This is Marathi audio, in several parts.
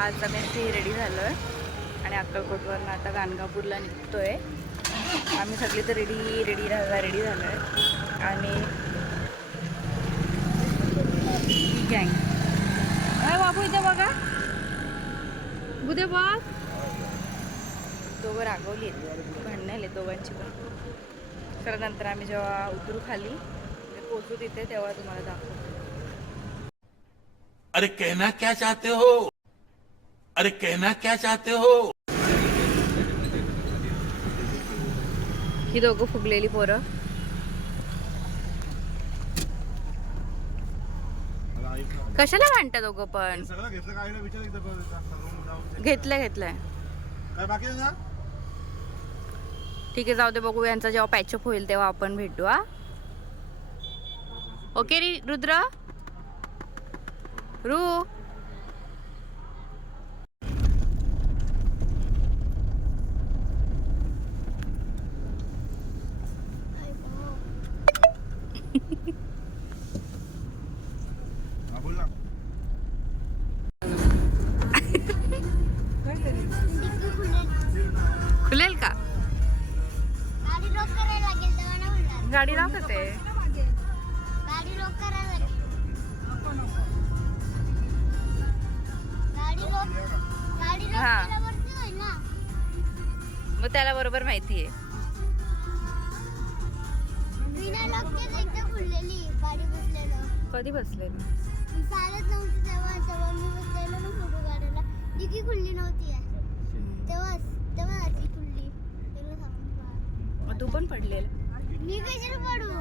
आज आम्ही अशी रेडी झालो आहे आणि अक्कलकोटवरनं आता गाणगापूरला निघतो आहे आम्ही सगळी तर रेडी रेडी राहायला रेडी झालो आहे आणि गँग अरे बाबू इथे बघा. बुदे बघ दोघं रागवली आहेत. भांडणं आले दोघांची पण. तर नंतर आम्ही जेव्हा उतरू खाली पोचू तिथे तेव्हा तुम्हाला दाखवतो. अरे कहना क्या चाहते हो? अरे कहना क्या चाहते हो? ही दोघं फुगलेली पोरं. कशाला भांडतात दोघं पण? सगळं घेतलं. घेतलंय घेतलंय. काय बाकी आहे ना ठीक आहे जाऊ दे बघू यांचा जेव्हा पॅचअप होईल तेव्हा आपण भेटू हा. ओके री रुद्र? रू? गाडी दाखवते. गाडी लॉक करायला लागेल गाडी लॉक गाडी लॉक हा. केल्यावरती होईल ना. मग त्याला बरोबर माहिती आहे. बिना लॉक केलं एकदा खुललेली गाडी बसलेलं कधी बसले मी चालत नव्हती तेव्हा तेव्हा मी बसलेलो ना फोटो काढायला. डिगी खुलली नव्हती आहे. तेव्हाच तेव्हा खुलली. तेव्हा पहा. तू पण पडलेल. मी कशाला पडू?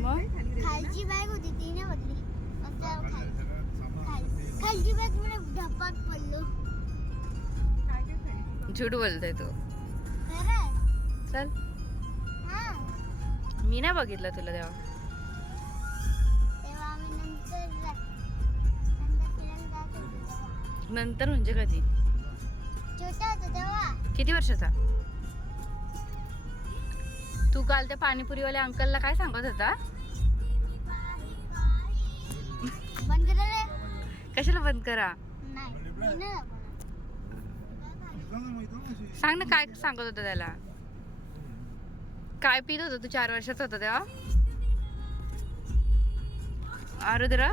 मग? खालची बॅग होती ती नाही पडली मस्त खालची खाल- खालची बॅगमध्ये धपात पडलो. झूट बोलतोय तू. चल. हा. मी नाही बघितलं तुला तेव्हा. नंतर म्हणजे कधी? छोटा होता तेव्हा. किती वर्षाचा? तू काल त्या पाणीपुरीवाल्या अंकलला काय सांगत होता? बंद कशाला बंद करा? सांग ना काय सांगत होता त्याला? काय पित होता तू चार वर्षाचा होता तेव्हा? आरुद्र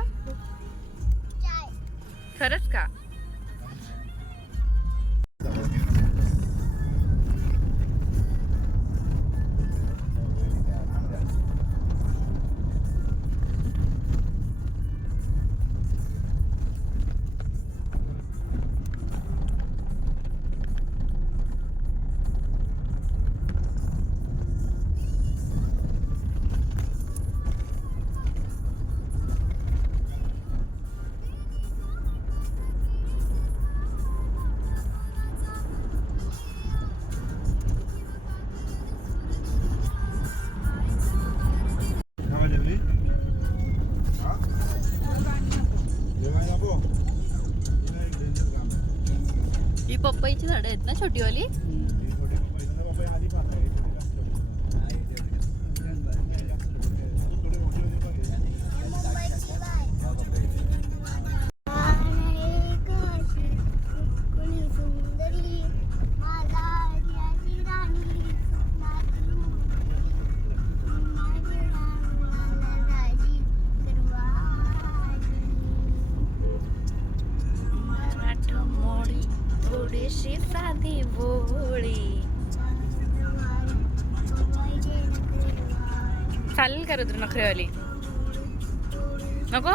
खरंच का? पपईची झाडं आहेत ना छोटीवाली? का रुद्र नखरेवाली नको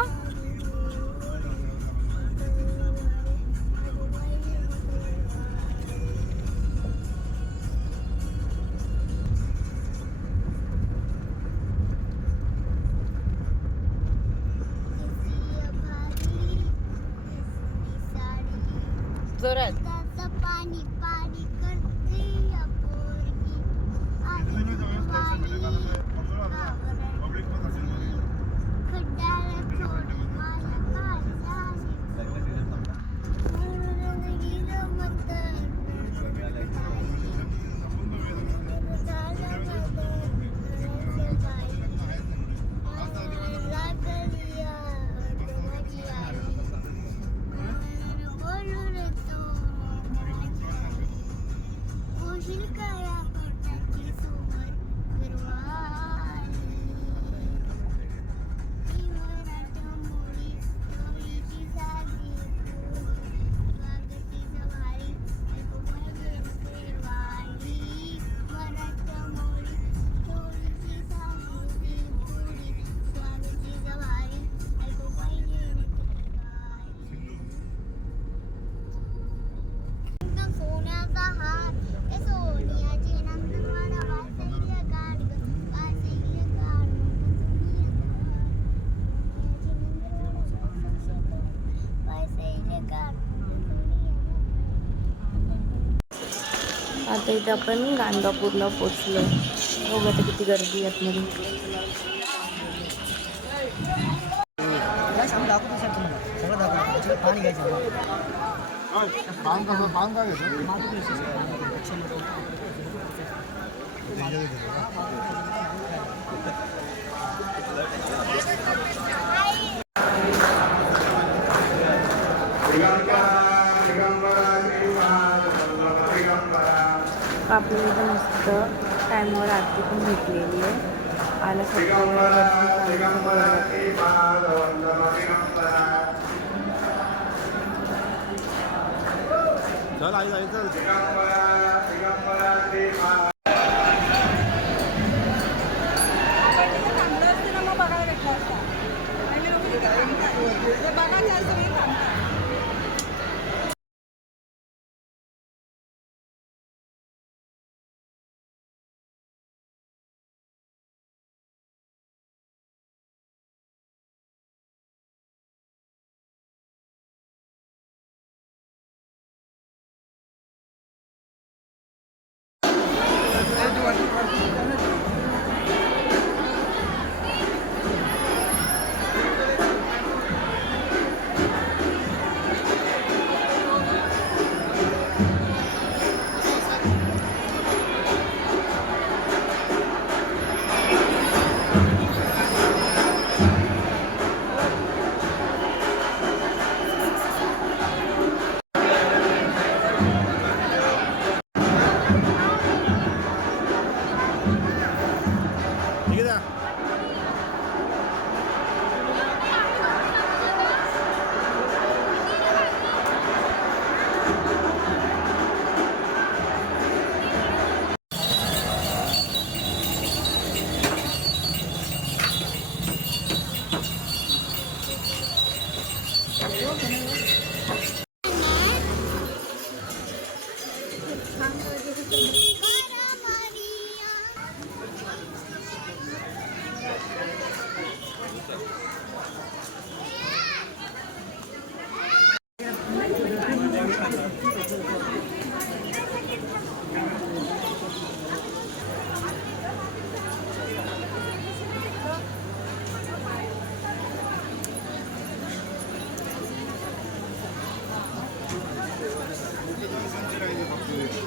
るから。आता इथे आपण गाणगापूरला पोचलो. बघू आता किती गर्दी आहे आतमध्ये. पाणी घ्यायचं. आपल्याला इथं मस्त टायमावर आरती पण भेटलेली आहे. आला चल आई आई चल. ठीक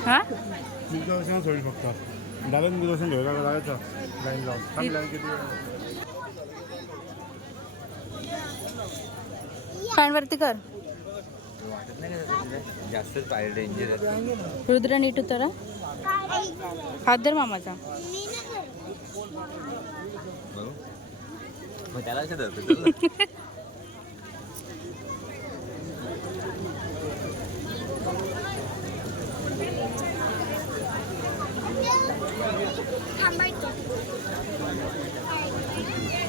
हा? मुखदर्शन सोडली फक्त डायरेक्ट मुखदर्शन घ्यायला जायचं लाईन लावून थांब लाईन किती? फॅनवरती कर वाटत नाही का तुझं जास्तच पाय डेंजर आहे. रुद्र नीट उतरा हात धर मामाचा. बघू मग त्याला असं धरतो.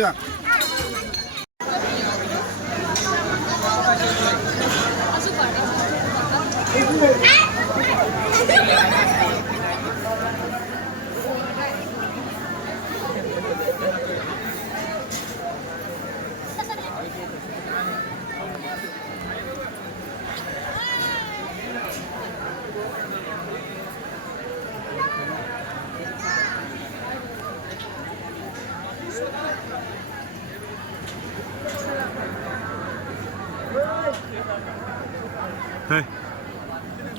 काय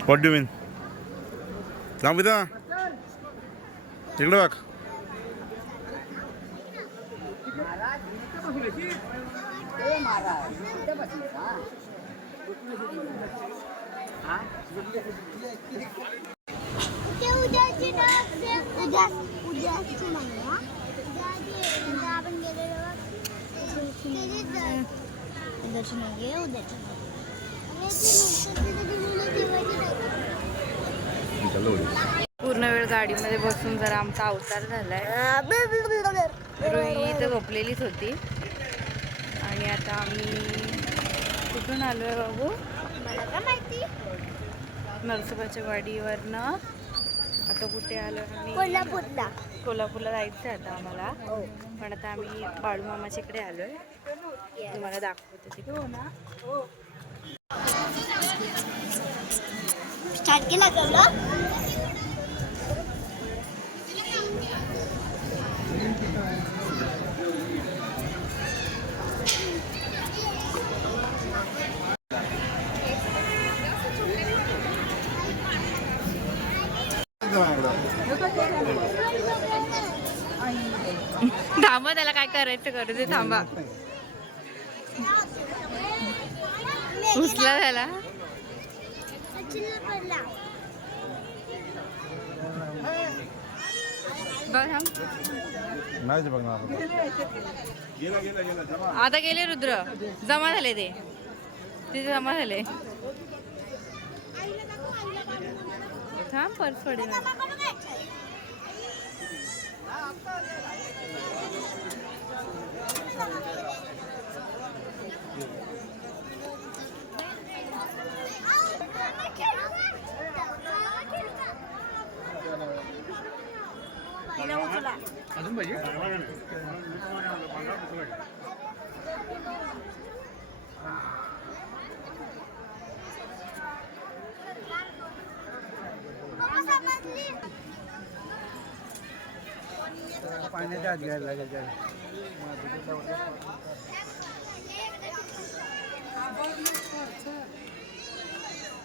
what do you mean? Lang bitte. इकडे बघ उद्या उद्याची नाही हा उद्या आधी उद्या आपण गेलेलो उद्याची नाही आहे पूर्ण वेळ गाडीमध्ये बसून जरा आमचा अवतार झालाय. रोही तर झोपलेलीच होती. आणि आता आम्ही कुठून आलोय बाबू? मला काय माहिती नरसोबाच्या वाडीवरनं. आता कुठे आलो आम्ही? कोल्हापूरला. कोल्हापूरला जायचं आहे आता आम्हाला. पण आता आम्ही बाळूमामाच्या इकडे आलोय. तुम्हाला दाखवते तिकडे. स्टार्ट केला थांबा त्याला काय करायचं करू दे थांबा उचला त्याला. नाही बघणार. आता गेले रुद्र. जमा झाले ते. तिथे जमा झाले. थांब पर्स पडेल अजून पाहिजे? पाण्याच्या आत घ्यायला लागेल त्याला.